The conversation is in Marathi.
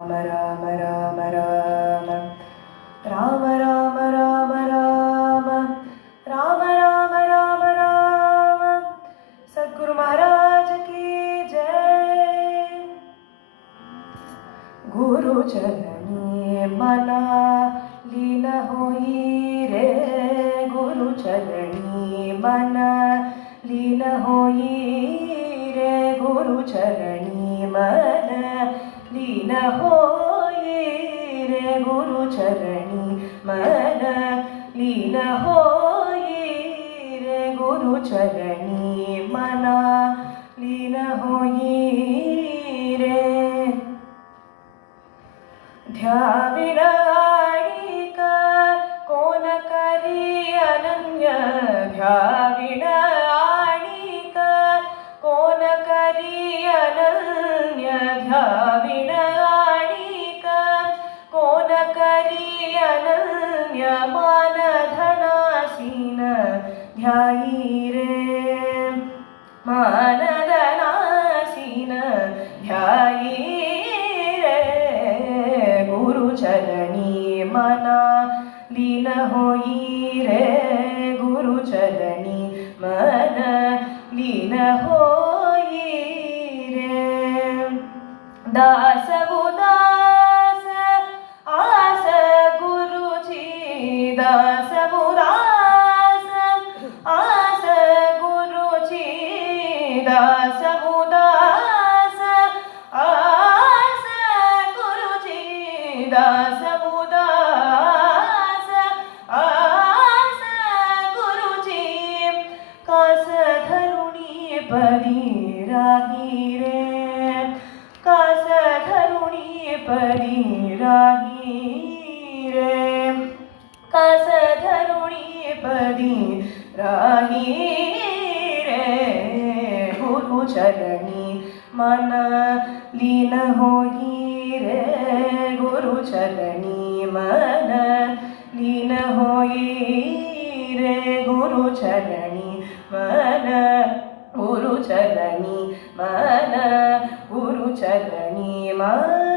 राम राम राम राम राम राम राम राम राम राम राम सद्गुरु महाराज की जय। गुरु चरणी मना लीन होई रे, गुरु चरणी मना लीन होई रे, गुरु चरणी मन लीन होई रे, गुरु चरणी मन लीन होई रे, गुरु चरणी मना लीन होई रे। ध्याविन आडिक कोण करी अनन्य, ध्याविन आडिक कोण करी अनन्य, ध्याविन आडिक कोण करी अनन्य, मान धनासीन ध्यायी रे, मान धनासीन ध्यायी रे, गुरु चरणी मना लीन होई रे, गुरु चरणी मन लीन होई रे। दास उदास आस गुरुजी, दास उदास आस गुरुजी, दास उदास आस गुरुजी, दास उदास आस गुरुजी, कास धरुणी परी राही रे, कास धरुणी परी राही रे, कास धरुणी परी राही रे, गुरु चरणी मन लीन होई रे, गुरु चरणी मन लीन होई रे, गुरु चरणी मन, गुरु चरणी मन, गुरु चरणी मन।